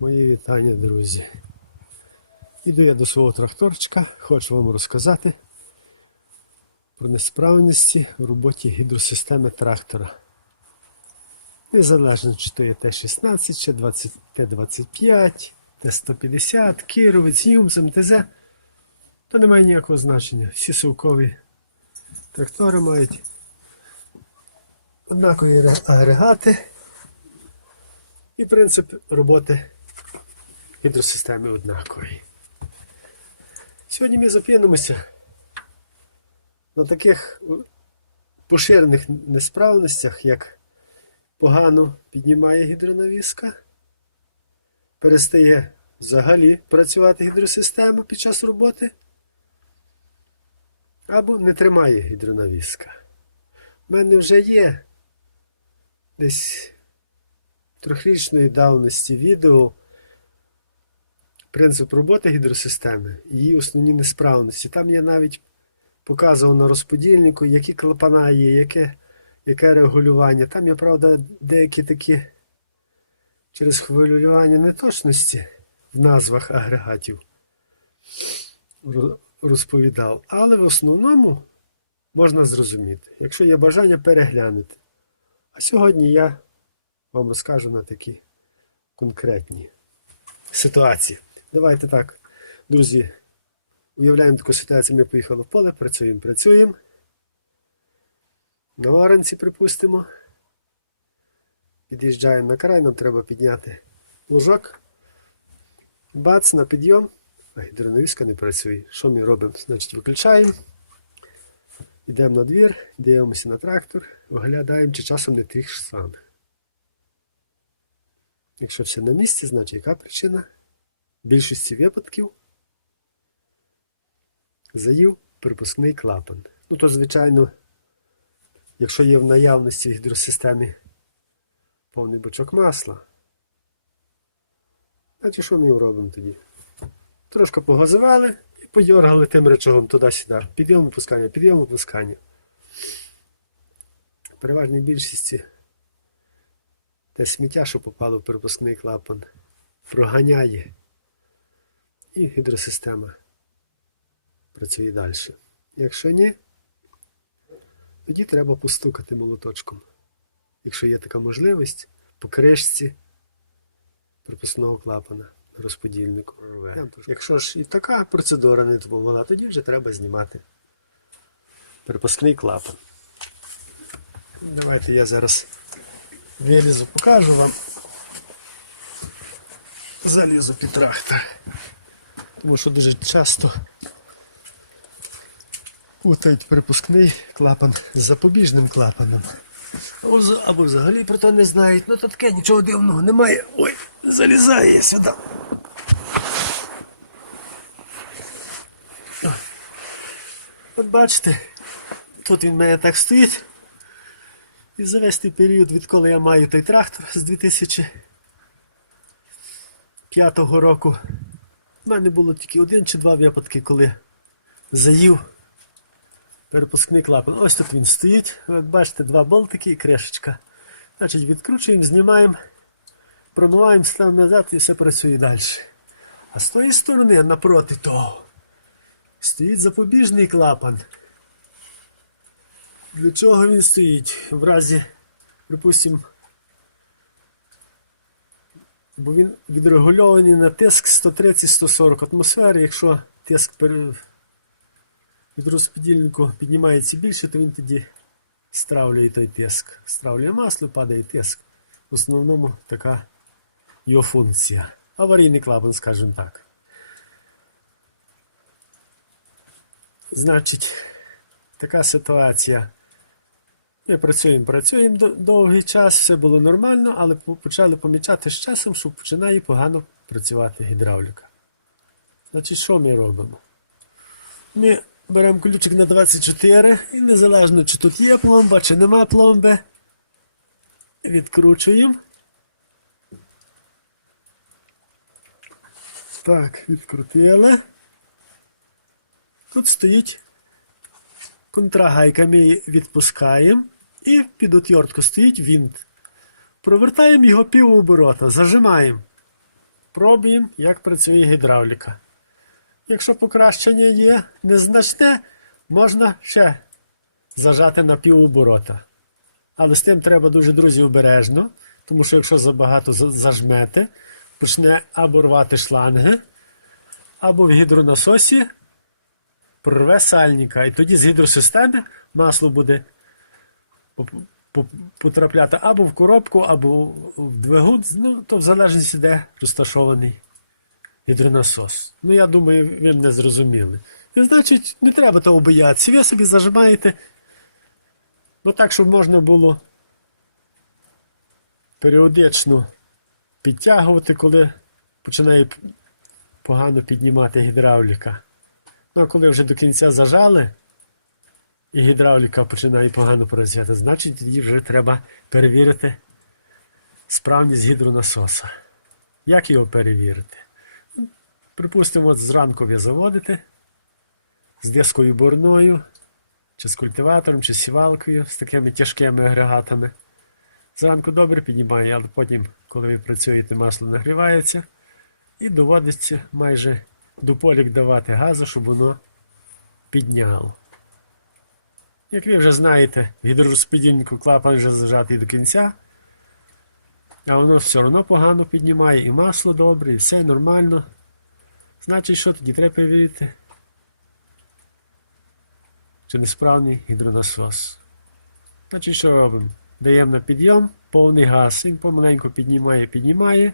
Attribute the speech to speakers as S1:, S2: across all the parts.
S1: Мої вітання, друзі. Іду я до свого тракторчика, хочу вам розказати про несправності в роботі гідросистеми трактора. Незалежно, чи то є Т-16, чи 20, Т-25, Т-150, Кіровець, Юмс, МТЗ, то не має ніякого значення. Всі совкові трактори мають однакові агрегати і принцип роботи гідросистеми однаковий. Сьогодні ми зупинимося на таких поширених несправностях, як погано піднімає гідронавіска, перестає взагалі працювати гідросистема під час роботи, або не тримає гідронавіска. У мене вже є десь трьохрічної давності відео принцип роботи гідросистеми і її основні несправності. Там я навіть показував на розподільнику, які клапана є, яке, яке регулювання. Там є, правда, деякі такі через хвилювання неточності в назвах агрегатів розповідав. Але в основному можна зрозуміти, якщо є бажання переглянути. А сьогодні я вам розкажу на такі конкретні ситуації. Давайте так, друзі, уявляємо таку ситуацію, ми поїхали в поле, працюємо, працюємо. На оранці, припустимо. Під'їжджаємо на край, нам треба підняти лужок. Бац, на підйом. А гідронавіска не працює. Що ми робимо? Значить, виключаємо. Йдемо на двір, дивимося на трактор, оглядаємо, чи часом не тих ж самих. Якщо все на місці, значить яка причина? Більшості випадків заїв припускний клапан. Ну, то, звичайно, якщо є в наявності гідросистемі повний бочок масла, значить що ми робимо тоді? Трошки погазували і подьоргали тим речогом туди-сюди. Підйом опускання, підйом опускання. В переважній більшості те сміття, що попало в припускний клапан, проганяє. І гідросистема працює далі. Якщо ні, тоді треба постукати молоточком. Якщо є така можливість, по кришці припускного клапана на розподільнику. Там. Якщо ж і така процедура не допомогла, тоді вже треба знімати припускний клапан. Давайте я зараз вилізу, покажу вам. Залізу під трактор. Тому що дуже часто путають припускний клапан з запобіжним клапаном. Або, взагалі про то не знають. Ну то таке нічого дивного немає. Ой, залізає сюди. От бачите, тут він в мене так стоїть. І за весь той період, відколи я маю той трактор з 2005 року, в мене було тільки один чи два випадки, коли заїв перепускний клапан. Ось тут він стоїть. От бачите, два болтики і кришечка. Значить, відкручуємо, знімаємо, промиваємо, ставимо назад і все працює далі. А з тої сторони, напроти того, стоїть запобіжний клапан. Для чого він стоїть? В разі, припустимо, бо він відрегульований на тиск 130-140 атмосфер. Якщо тиск від розподільнику піднімається більше, то він тоді стравлює той тиск. Стравлює масло, падає тиск. В основному така його функція. Аварійний клапан, скажімо так. Значить, така ситуація. Ми працюємо, працюємо довгий час, все було нормально, але почали помічати з часом, що починає погано працювати гідравліка. Значить, що ми робимо? Ми беремо ключик на 24 і незалежно, чи тут є пломба, чи нема пломби, відкручуємо. Так, відкрутили. Тут стоїть контрагайка, ми її відпускаємо і під отвертку стоїть вінт. Провертаємо його півоборота, зажимаємо. Пробуємо, як працює гідравліка. Якщо покращення є незначне, можна ще зажати на півоборота. Але з тим треба дуже, друзі, обережно, тому що якщо забагато зажмете, почне або рвати шланги, або в гідронасосі прорве сальника. І тоді з гідросистеми масло буде потрапляти або в коробку, або в двигун, ну, то в залежності, де розташований гідронасос. Ну, я думаю, ви мене зрозуміли. І значить, не треба того боятися. Ви собі зажимаєте, ну так, щоб можна було періодично підтягувати, коли починає погано піднімати гідравліка. Ну, а коли вже до кінця зажали, і гідравліка починає погано працювати, значить тоді вже треба перевірити справність гідронасоса. Як його перевірити? Припустимо, от зранку ви заводите з дискою борною, чи з культиватором, чи з сівалкою, з такими тяжкими агрегатами. Зранку добре піднімає, але потім, коли ви працюєте, масло нагрівається і доводиться майже до полік давати газу, щоб воно підняло. Як ви вже знаєте, гідророзподільнику клапан вже зажатий до кінця, а воно все одно погано піднімає, і масло добре, і все нормально. Значить, що тоді треба перевірити? Чи несправний гідронасос. Значить, що робимо? Даємо на підйом повний газ. Він помаленьку піднімає, піднімає.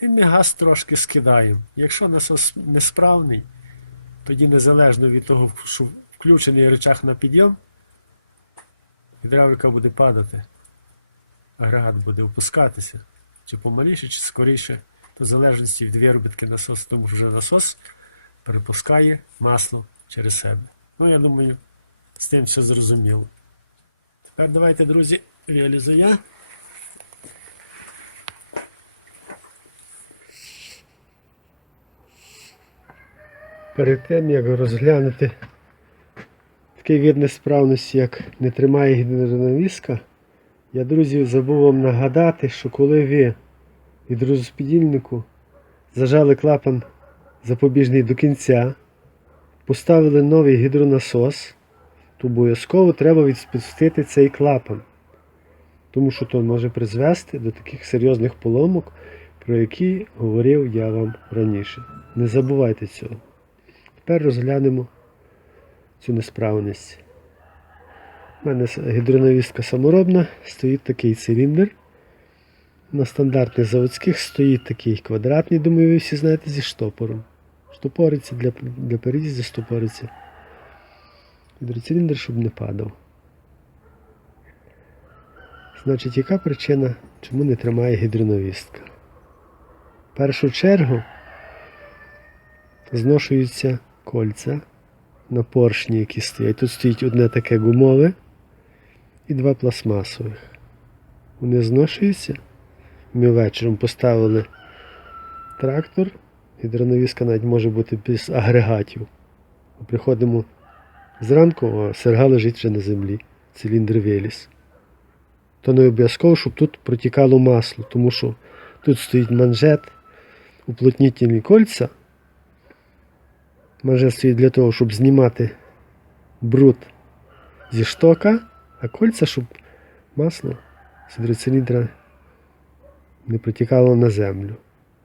S1: І ми газ трошки скидаємо. Якщо насос несправний, тоді незалежно від того, що включений рычаг на підйом, гідравліка буде падати. Агрегат буде опускатися. Чи помаліше, чи скоріше. То в залежності від виробітки насосу, тому що вже насос перепускає масло через себе. Ну, я думаю, з тим все зрозуміло. Тепер давайте, друзі, реалізую я. Перед тим, як розглянути такий вид несправності, як не тримає гідронавіска, я, друзі, забув вам нагадати, що коли ви від розподільнику зажали клапан запобіжний до кінця, поставили новий гідронасос, то обов'язково треба відспустити цей клапан. Тому що то може призвести до таких серйозних поломок, про які говорив я вам раніше. Не забувайте цього. Тепер розглянемо цю несправність. У мене гідронавістка саморобна, стоїть такий циліндр. На стандартних заводських стоїть такий квадратний, думаю, ви всі знаєте, зі штопором. Штопориться для, для переїзду, штопориться. Гідроциліндр, щоб не падав. Значить, яка причина, чому не тримає гідронавістка? В першу чергу зношуються кольця поршні, які стоять. Тут стоїть одне таке гумове і два пластмасових. Вони зношуються. Ми вечором поставили трактор, гідронавіска навіть може бути без агрегатів. Приходимо зранку, а серга лежить вже на землі, циліндр виліз. То не обов'язково, щоб тут протікало масло, тому що тут стоїть манжет, уплотнітельні кольця. Манжет стоїть для того, щоб знімати бруд зі штока, а кольця, щоб масло з гідроциліндра не протікало на землю.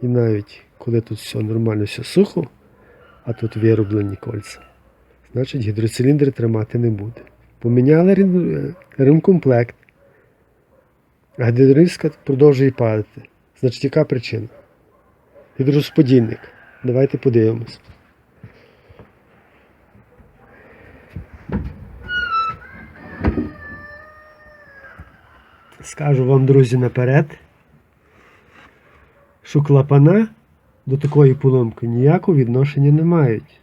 S1: І навіть коли тут все нормально, все сухо, а тут вироблені кольця, значить гідроциліндр тримати не буде. Поміняли рем- ремкомплект, а гідроциліндр продовжує падати. Значить, яка причина? Гідророзподільник. Давайте подивимось. Скажу вам, друзі, наперед, що клапана до такої поломки ніякого відношення не мають.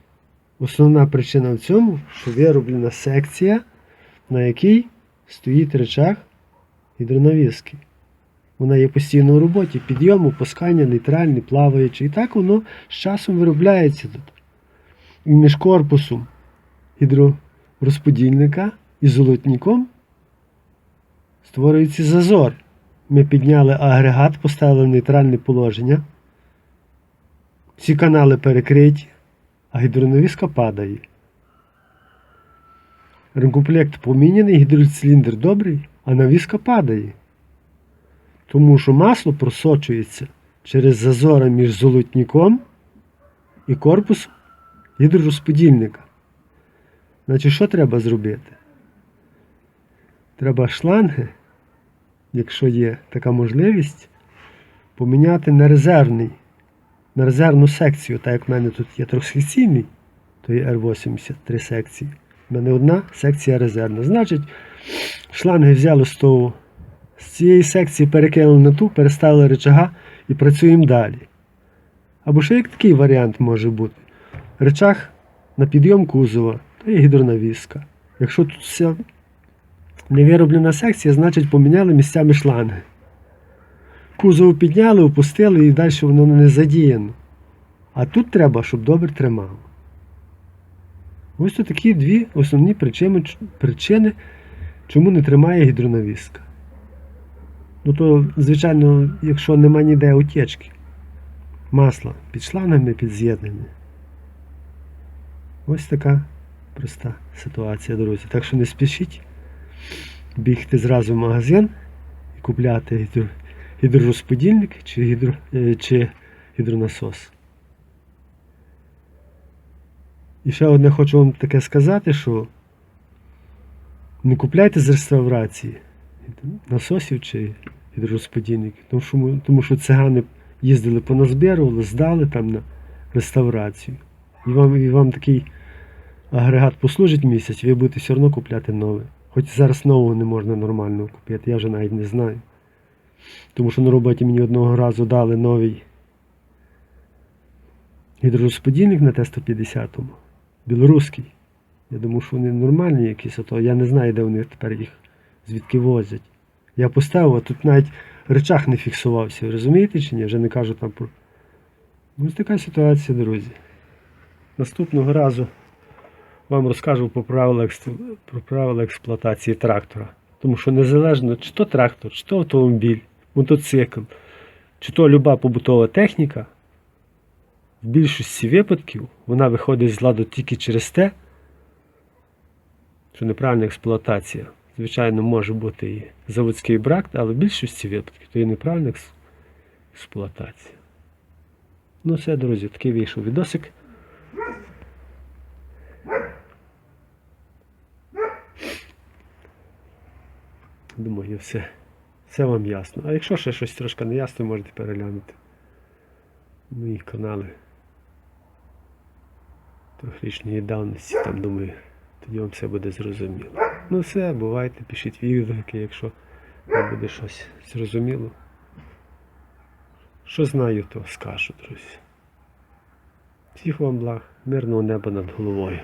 S1: Основна причина в цьому, що вироблена секція, на якій стоїть речах гідронавіски. Вона є постійно у роботі, підйом, опускання, нейтральний, плаваючий. І так воно з часом виробляється тут. І між корпусом гідророзподільника і золотником створюється зазор. Ми підняли агрегат, поставили в нейтральне положення. Ці канали перекриті, а гідронавіска падає. Ремкомплект поміняний, гідроциліндр добрий, а навіска падає. Тому що масло просочується через зазори між золотником і корпусом гідророзподільника. Значить, що треба зробити? Треба шланги, якщо є така можливість, поміняти на резервний, на резервну секцію, так як в мене тут є трьохсекційний, то є R80 три секції. У мене одна секція резервна. Значить, шланги взяли з того, з цієї секції перекинули на ту, переставили рычага і працюємо далі. Або ще як такий варіант може бути. Речах на підйом кузова, то є гідронавіска. Якщо тут вся не вироблена секція, значить поміняли місцями шланги. Кузов підняли, опустили і далі воно не задіяно. А тут треба, щоб добре тримало. Ось такі дві основні причини, причини чому не тримає гідронавіска. Ну то, звичайно, якщо нема ніде утечки, масла під шлангами, під з'єднаннями. Ось така проста ситуація, друзі. Так що не спішіть бігти зразу в магазин і купляти гідро, гідророзподільник чи, гідро, е, чи гідронасос. І ще одне хочу вам таке сказати, що не купляйте з реставрації насосів чи гідророзподільників, тому що, тому що цигани їздили поназбирували, здали там на реставрацію. І вам, і вам такий агрегат послужить місяць, ви будете все одно купляти новий. Хоч зараз нового не можна нормально купити, я вже навіть не знаю. Тому що на роботі мені одного разу дали новий гідророзподільник на Т-150, білоруський. Я думав, що вони нормальні якісь, а то я не знаю, де вони тепер їх звідки возять. Я поставив, а тут навіть речах не фіксувався. Розумієте чи ні? Вже не кажу там про. Ось така ситуація, друзі. Наступного разу вам розкажу про правила, про правила експлуатації трактора. Тому що незалежно, чи то трактор, чи то автомобіль, мотоцикл, чи то люба побутова техніка, в більшості випадків вона виходить з ладу тільки через те, що неправильна експлуатація. Звичайно, може бути і заводський брак, але в більшості випадків то є неправильна експлуатація. Ну все, друзі, такий вийшов відосик. Думаю, все, все вам ясно. А якщо ще щось трошки не ясно, можете переглянути мої канали трьохрічної давності, там думаю, тоді вам все буде зрозуміло. Ну все, бувайте, пишіть відгуки, якщо вам буде щось зрозуміло. Що знаю, то скажу, друзі. Всіх вам благ, мирного неба над головою.